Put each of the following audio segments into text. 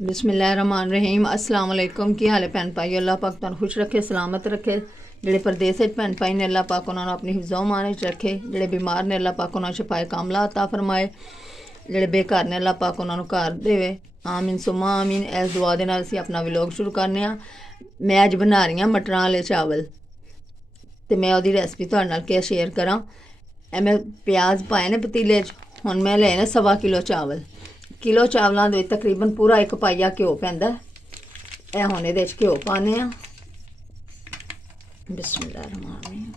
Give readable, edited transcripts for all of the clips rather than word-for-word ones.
बिस्मिल्लाहिर्रहमानिर्रहीम अस्सलाम वालेकुम। की हाल है भैन भाई? अल्लाह पाक तुहानू खुश रखे, सलामत रखे। जेड़े परदेस भैन भाई ने अल्लाह पाक उन्होंने अपनी हिफ्ज़ो मान रखे। जेड़े बीमार ने अल्लाह पाक उन्होंने शफाए कामला अता फरमाए। जेड़े बेघर ने अल्लाह पाक उन्होंने घर देवे। आमीन सुमा आमीन। इस दुआ दे नाल असीं अपना व्लॉग शुरू करने। मैं अज बना रही हाँ मटरां वाले चावल, तो मैं उसकी रेसिपी तुहाडे नाल क्या शेयर करा। मैं प्याज पाए ने पतीले च। हुण मैं ले ने 1.25 किलो चावल। किलो चावलों के तकरीबन पूरा 1 पाइया घ्यो पैंदा। ए हुण इहदे च घ्यो पाने आ। बिस्मिल्लाहिर्रहमानिर्रहीम।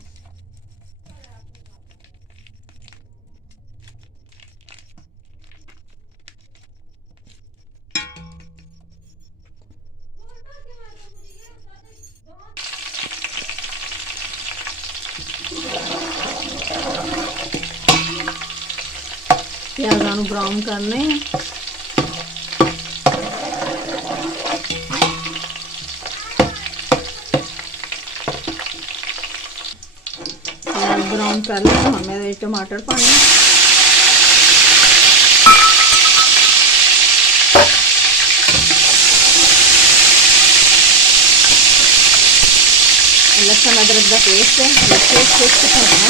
प्याज़ां नूं ब्राउन करने आ। ब्राउन कर लिया। हम मैं टमाटर पाने, लहसुन अदरक का पेस्ट है, पेस्ट करना।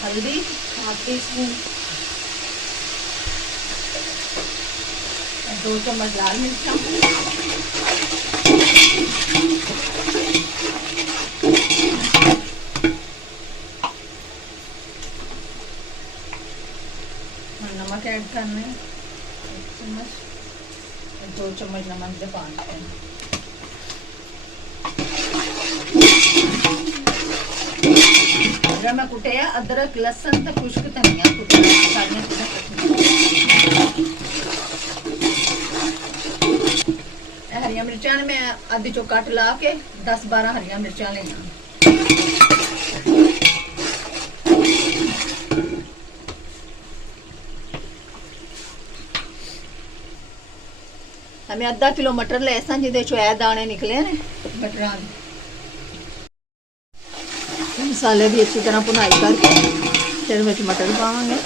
हल्दी 1/2 टीस्पून, 2 चम्मच लाल मिर्चा, नमक ऐड करना है 1 चम्मच, 2 चम्मच नमक दे पानी है। मैं कुटे अदरक लहसुन तो खुश्क धनिया कुटे हरिया मिर्चा ने मैं आधी चो कट ला के 10-12 हरिया मिर्चा लेना। हमें आधा किलो मटर ले जिदे चो ए दाने निकले ने मटरां। मसाले भी अच्छी तरह भुनाई करके फिर में मटर पावांगे।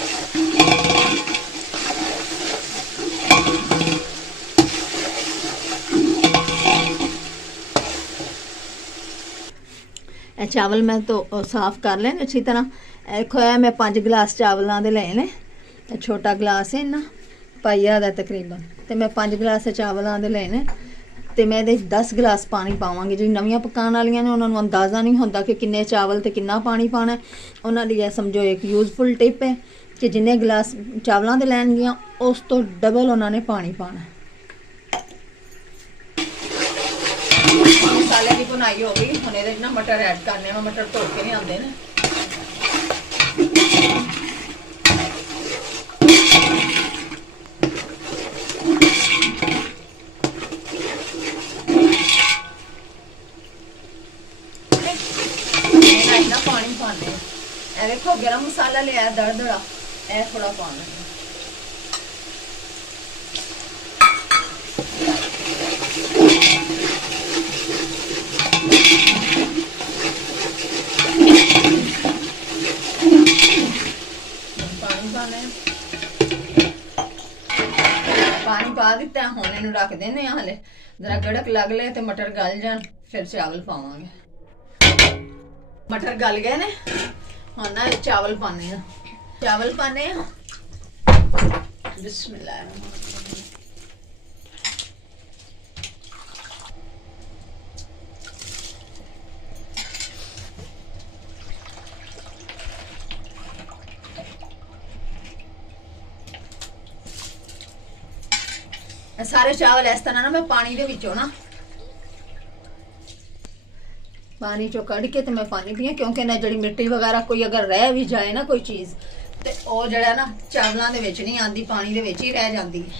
चावल मैं तो साफ कर लेने अच्छी तरह। देखो है मैं 5 गिलास चावलों के ले ने। छोटा गिलास है ना पाइया का तकरीबन, तो मैं 5 गिलास चावलों के ले ने। तो मैं 10 गिलास पानी पावांगी। जी नवीं पकाने वाली ने उन्होंने अंदाज़ा नहीं होता कि किन्ने चावल तो किन्ना पानी पाना। उन्होंने लिए समझो एक यूजफुल टिप है कि जिन्ने गिलास चावलों के लैनगियां उस तो डबल उन्होंने पानी पाना। मसाले की भुनाई हो गई, हम ये ना मटर ऐड करने। मटर धो के नहीं आते ने। पानी पाने देखो गरम मसाला लिया दड़ा ए थोड़ा पाना। पानी पा दिता है, हुण इहनूं रख देने। हले जरा गड़क लग ले तो मटर गल जान, फिर चावल पावांगे। मटर गल गए ने, हुण ना चावल पाने। चावल पाने बिस्मिल्लाह। सारे चावल इस तरह ना मैं पानी दे विचों ना पानी चो कढ़ के तो मैं पानी पिया, क्योंकि ना जी मिट्टी वगैरह कोई अगर रह भी जाए ना कोई चीज़ तो वह जड़ा ना चावलों के विच नहीं आती, पानी दे विच ही रह जाती है।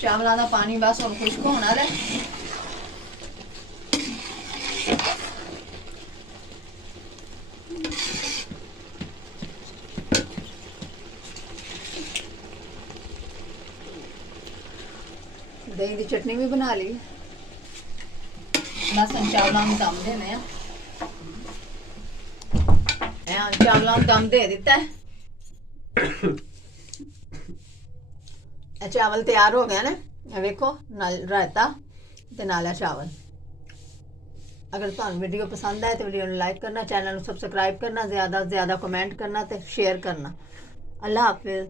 चावलों का पानी बस हम खुश्क होना है। दही की चटनी भी बना ली। बस हम चावलों में दम देने हैं। चावलों में दम दे दिता है। चावल तैयार हो गए ना, वेखो नाल रायता ते नाल चावल। अगर तुहानू वीडियो पसंद आए तो वीडियो को लाइक करना, चैनल को सबसक्राइब करना, ज़्यादा से ज़्यादा कमेंट करना ते शेयर करना। अल्लाह हाफिज़।